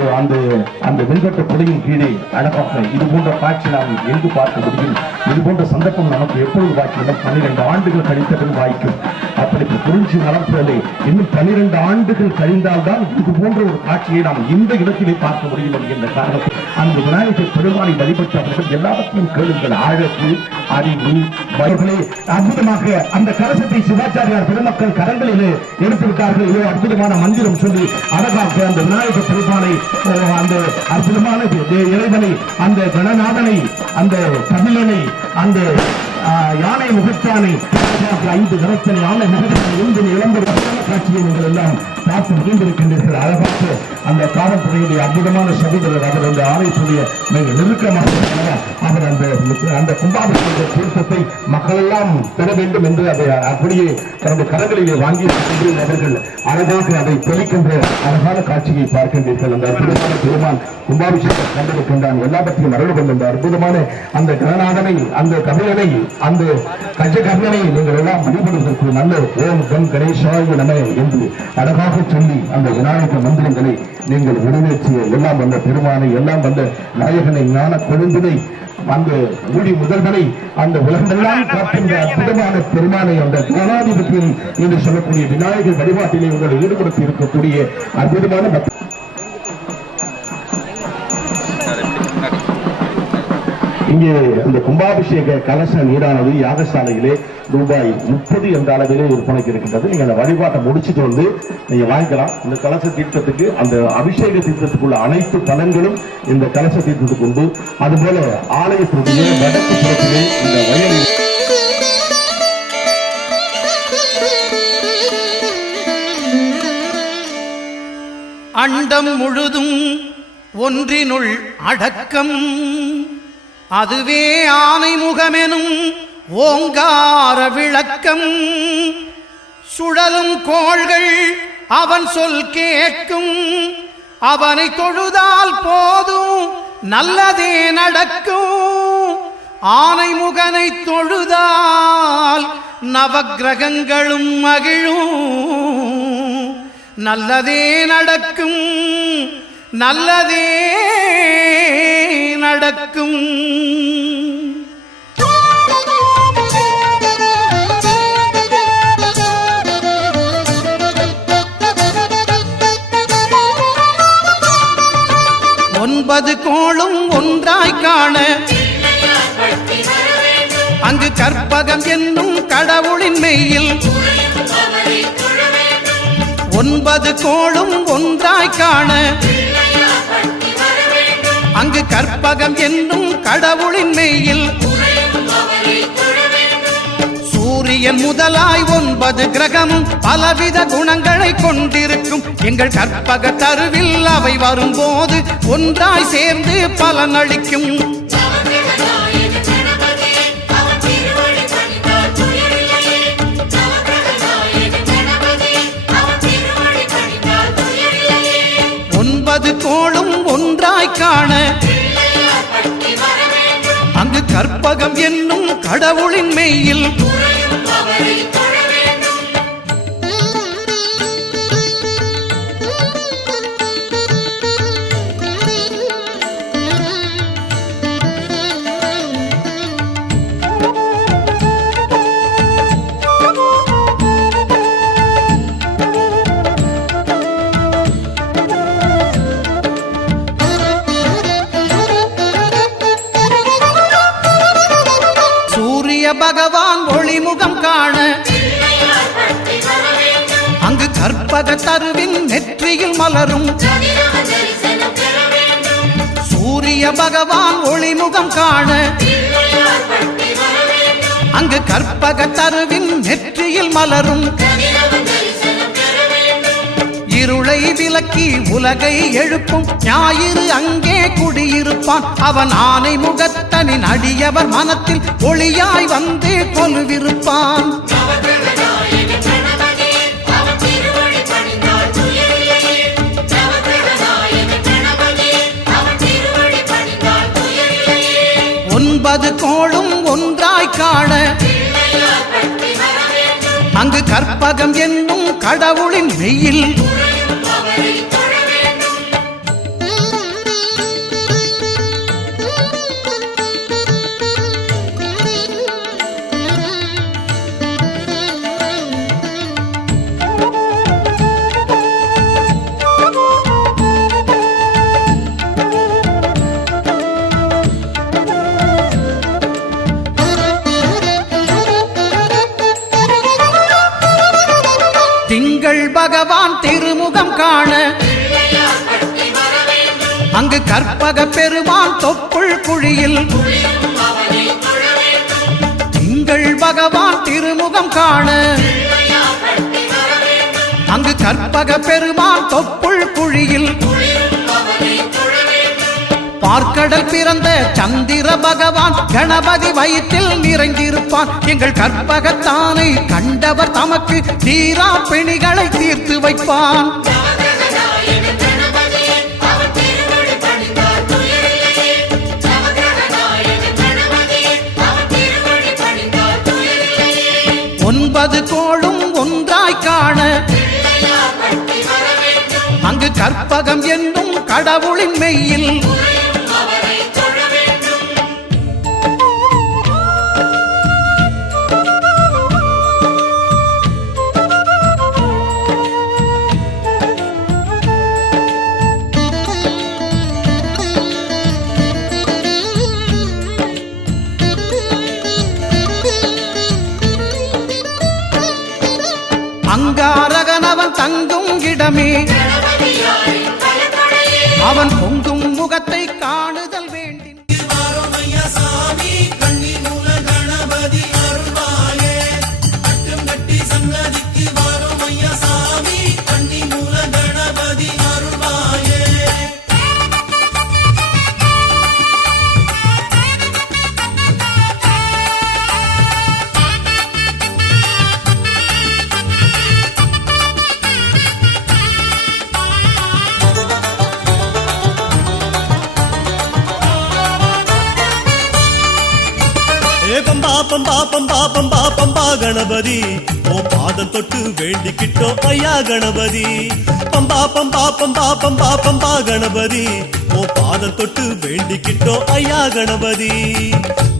அந்த வெண்கட்ட புடையின் கீழே அழகாக இது போன்ற காட்சி நாம் எங்கு பார்க்க முடியும்? இது போன்ற சந்தர்ப்பம் நமக்கு எப்பொழுது வாய்க்கும்? 12 ஆண்டுகள் கழித்தபின் வாய்க்கும். அப்படி குறிஞ்சி மலர்களை இன்னும் 12 ஆண்டுகள் கழிந்தால்தான் இது போன்ற ஒரு காட்சியை நாம் இந்த இடத்திலே பார்க்க முடியும் என்கின்ற காரணத்தில் அந்த விநாயகர் பெருமானை வழிபட்டவர்கள் எல்லாவற்றையும் கேளுங்கள். அழகு, அறிவு, வயல்களே அற்புதமாக அந்த கலசத்தை சிவாச்சாரியார் பெருமக்கள் கரங்களிலே எடுத்துவிட்டார்கள். இதோ அற்புதமான மந்திரம் சொல்லி அழகாக அந்த விநாயகர் பெருமானை அந்த அற்புதமான இறைவனை அந்த கணநாதனை அந்த கபிலனை அந்த யானை முகத்தானை 5 கரத்தனை யானை முகத்தானை இருந்து இளம்பெரு காட்சியை நீங்கள் எல்லாம் பார்த்து முடிந்திருக்கின்றீர்கள். அழகாக அந்த காவல்துறையுடைய அற்புதமான சகோதரர் அவர் அந்த ஆலயத்துடைய மிக நெருக்கமாக அவர் அந்த கும்பாபிஷேக தீர்த்தத்தை மக்கள் எல்லாம் பெற வேண்டும் என்று அதை அப்படியே தனது கரங்களிலே வாங்கி அவர்கள் அழகாக அதை தெளிக்கின்ற அழகான காட்சியை பார்க்கின்றீர்கள். அந்த அற்புதமான பெருமான் கும்பாபிஷேகம் கண்டிருக்கின்றான். எல்லாவற்றையும் அருள் கொண்ட அந்த அற்புதமான அந்த கணநாதனை அந்த கபிலனை அந்த கஜகர்ணனை நீங்கள் எல்லாம் வழிபடுவதற்கு நல்ல ஓம் கம் கணேசாய நம என்று அழகாக சொல்லி அந்த விநாயகர் மந்திரங்களை நீங்கள் நிறைவேற்றிய எல்லாம் வந்த பெருமானை எல்லாம் வந்த நாயகனை ஞான கொழுந்தினை அந்த ஊழி முதல்வனை அந்த உலகமெல்லாம் காக்கின்ற அற்புதமான பெருமானை அந்த ஜனாதிபதியில் என்று சொல்லக்கூடிய விநாயகர் வழிபாட்டிலே உங்களை ஈடுபடுத்தி இருக்கக்கூடிய அற்புதமான இங்கே அந்த கும்பாபிஷேக கலச நீரானது யாகசாலையிலே ரூபாய் 30 என்ற அளவிலே விற்பனைக்கு இருக்கின்றது. நீங்க அந்த வழிபாட்டை முடிச்சுட்டு வந்து நீங்க வாங்கிக்கலாம். இந்த கலச தீர்த்தத்துக்கு அந்த அபிஷேக தீர்த்தத்துக்குள்ள அனைத்து பலன்களும் இந்த கலச தீர்த்தத்துக்கு உண்டு. அதுபோல ஆலயத்தினுடைய வடக்கு புறத்திலே இந்த வயலில் அண்டம் முழுதும் ஒன்றினுள் அடக்கம் அதுவே ஆனை முகமெனும் ஓங்கார விளக்கம் சுழலும் கோள்கள் அவன் சொல் கேட்கும் அவனை தொழுதால் போதும் நல்லதே நடக்கும் ஆனை முகனை தொழுதால் நவக்கிரகங்களும் மகிழும் நல்லதே நடக்கும் நல்லதே நடக்கும். ஒன்பது கோளும் ஒன்றாய் காண அங்கு கற்பகம் என்னும் கடவுளின் மெய்யில் 9 கோளும் ஒன்றாய் காண அங்கு கற்பகம் என்னும் கடவுளின் மெய்யில் சூரியன் முதலாய் 9 கிரகமும் பலவித குணங்களை கொண்டிருக்கும் எங்கள் கற்பக தருவில் அவை வரும்போது ஒன்றாய் சேர்ந்து பலனளிக்கும். ஒன்பது கோளும் ஒன்றாய் காண அங்கு கற்பகம் என்னும் கடவுளின் மெய்யில் பகவான் ஒளிமுகம் காண அங்கு கற்பக தருவின் நெற்றியில் மலரும். சூரிய பகவான் ஒளிமுகம் காண அங்கு கற்பக தருவின் நெற்றியில் மலரும். இருளை விலக்கி உலகை எழுப்பும் ஞாயிறு அங்கே குடியிருப்பான். அவன் ஆனை முகத்தனின் அடியவர் மனத்தில் ஒளியாய் வந்து கொலுவிருப்பான். ஒன்பது கோளும் ஒன்றாய் காண அங்கு கற்பகம் என்னும் கடவுளின் மெய்யில் திங்கள் பகவான் திருமுகம் காண அங்கு கற்பக பெருமான் தொப்புள் குழியில். திங்கள் பகவான் திருமுகம் காண அங்கு கற்பக பெருமான் தொப்புள் குழியில். பார்க்கடல் பிறந்த சந்திர பகவான் கணபதி வயிற்றில் நிறைந்திருப்பான். எங்கள் கற்பகத்தானை கண்டவர் தமக்கு தீரா பிணிகளை தீர்த்து வைப்பான். ஒன்பது கோளும் ஒன்றாய் காண அங்கு கற்பகம் என்னும் கடவுளின் மெய்யில் அங்காரகனவன் தங்கும் இடமே அவன் பொங்கும் முகத்தை காணுதல் வேண்டின். பம்பா பம்பா பம்பா பம்பா கணபதி ஓ பாதம் தொட்டு வேண்டிக்கிட்டோ ஐயா கணபதி. பம்பா பம்பா பம்பா பம்பா பம்பா கணபதி ஓ பாதம் தொட்டு வேண்டிக்கிட்டோ ஐயா கணபதி.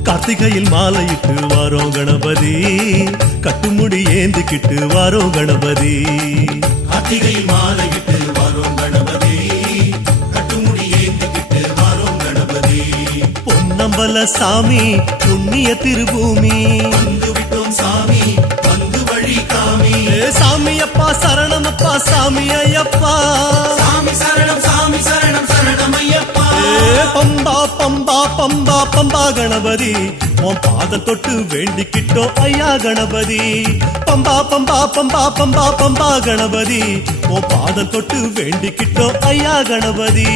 கார்த்திகையில் மாலையிட்டு வாரோம் கணபதி, கட்டுமுடி ஏந்திக்கிட்டு வாரோம் கணபதி. கார்த்திகையில் மாலையிட்டு வாரோம் கணபதி, கட்டுமுடி ஏந்திக்கிட்டு வாரோம் கணபதி. பொன்னம்பல சாமி புண்ணிய திருபூமி வந்து விட்டோம் சாமி, வந்து வழி காமி. சாமி அப்பா சரணம் அப்பா சாமி ஐயப்பா, சாமி சரணம் சரணம் சரணம் ஐயப்பா. பம்பா பம்பா பம்பா பம்பா கணபதி உன் பாதம் தொட்டு வேண்டிக்கிட்டோம் ஐயா கணபதி பம்பா பம்பா பம்பா பம்பா பம்பா கணபதி உன் பாதம் தொட்டு வேண்டிக்கிட்டோம் ஐயா கணபதி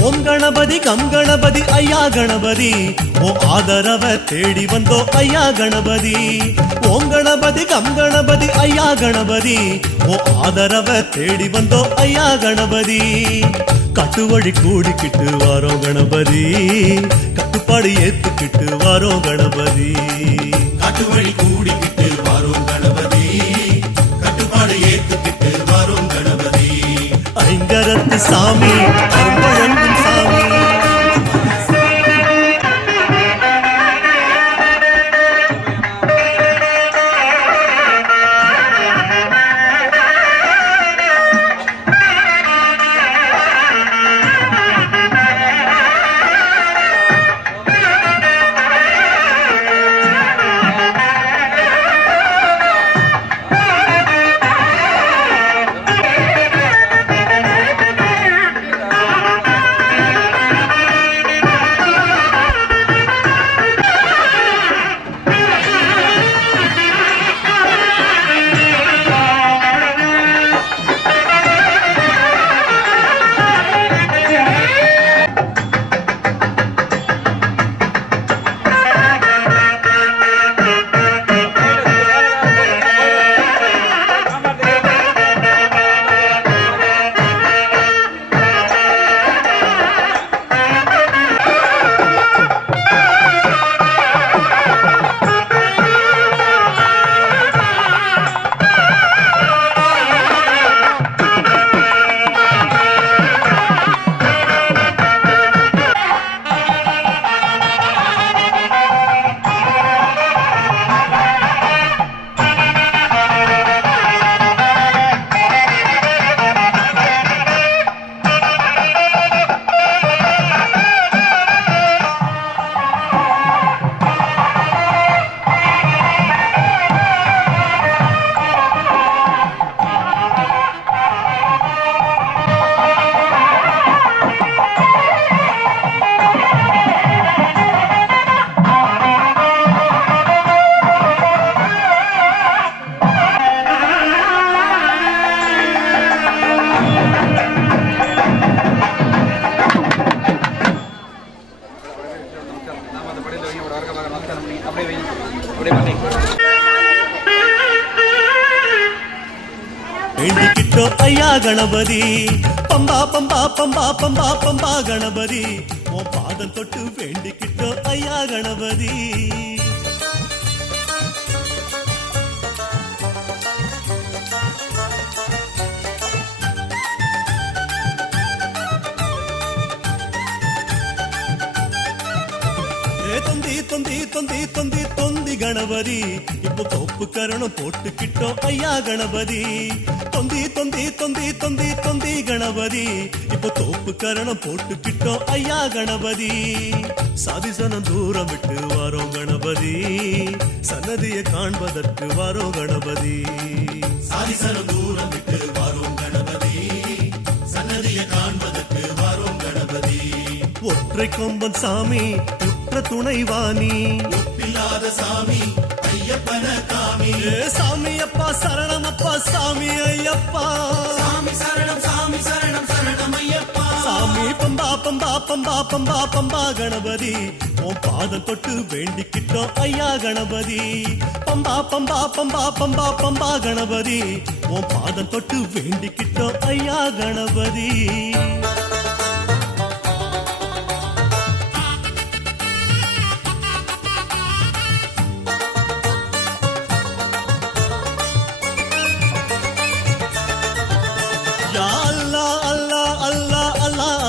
ஓம் கணபதி கம் கணபதி ஐயா கணபதி ஓ ஆதரவ தேடி வந்தோ ஐயா கணபதி ஓம் கணபதி கம் கணபதி ஐயா கணபதி ஓ ஆதரவ தேடி வந்தோ ஐயா கணபதி கட்டுவழி கூடிக்கிட்டு வாரோம் கணபதி கட்டுப்பாடு ஏத்துக்கிட்டு வாரோம் கணபதி காட்டுவழி கூடிக்கிட்டு வாரோம் கணபதி கட்டுப்பாடு ஏத்துக்கிட்டு வாரோம் கணபதி ஐங்கரத்து சாமி அரும்பழங்கும் சாமி வேண்டிக்கிட்டோ ஐயா கணபதி பம்பா பம்பா பம்பா பம்பா பம்பா கணபதி உன் பாதம் தொட்டு வேண்டிக்கிட்டோ ஐயா கணபதி தொந்தி தொந்தி தொந்தி தொந்தி தொந்தி கணபதி இப்போ தோப்பு கரணம் போட்டுக்கிட்டோம் ஐயா கணபதி தொந்தி தொந்தி தொந்தி தொந்தி தொந்தி கணபதி இப்போ தோப்பு கரணம் போட்டுக்கிட்டோம் ஐயா கணபதி சாதிசனம் தூரம் விட்டு வாரோம் கணபதி சன்னதியை காண்பதற்கு வாரோம் கணபதி சாதிசனம் தூரம் விட்டு வாரோம் கணபதி சன்னதியை காண்பதற்கு வாரோம் கணபதி ஒற்றை கொம்பன் சாமி உற்ற துணைவாணி ஒப்பில்லாத சாமி ஐயப்பன காமி சாமி அப்பா சரணம் அப்பா சாமி ஐயப்பா சாமி சரணம் சரணம் ஐயப்பா சாமி பம்பா பம்பா பம்பா பம்பா பம்பா கணபதி உன் பாதம் தொட்டு வேண்டிக்கிட்டோம் ஐயா கணபதி பம்பா பம்பா பம்பா பம்பா பம்பா கணபதி உன் பாதம் தொட்டு வேண்டிக்கிட்டோம் ஐயா கணபதி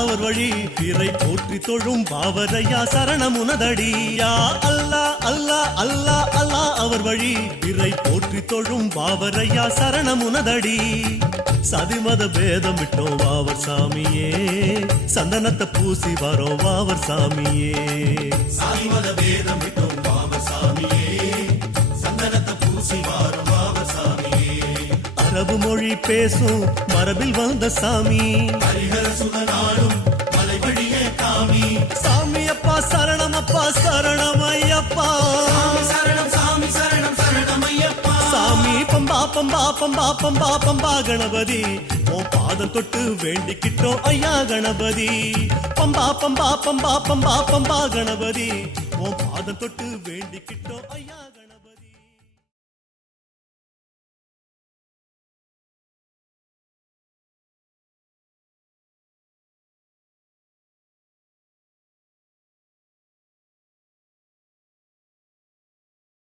அவர் வழி பிறை போற்றி தொழும் பாவரையா சரணம் உனதடி யா அல்லா அல்லா அல்லா அல்லா அவர் வழி பிறை போற்றி தொழும் பாவரையா சரணம் உனதடி சதிமத பேதம் விட்டோம் வாவர் சாமியே சந்தனத்தை பூசி வரோம் வாவர் சாமியே சாதிமத வேதம் விட்டோம் வாவர் சாமியே சந்தனத்தை பூசி வாரம் வாவர் சாமியே அரபு மொழி பேசும் மரபில் வந்த சாமி ஹரிஹர சுதனாடும் மலை வழியே காமி சாமி அப்பா சரணம் ஐயப்பா சரணம் சாமி சரணம் சரணம் ஐயப்பா சாமி பம்பா பம்பா பம்பா பம்பா பம்பா கணபதி உன் பாதம் தொட்டு வேண்டிக்கிட்டோம் ஐயா கணபதி பம்பா பம்பா பம்பா பம்பா பம்பா கணபதி உன் பாதம் தொட்டு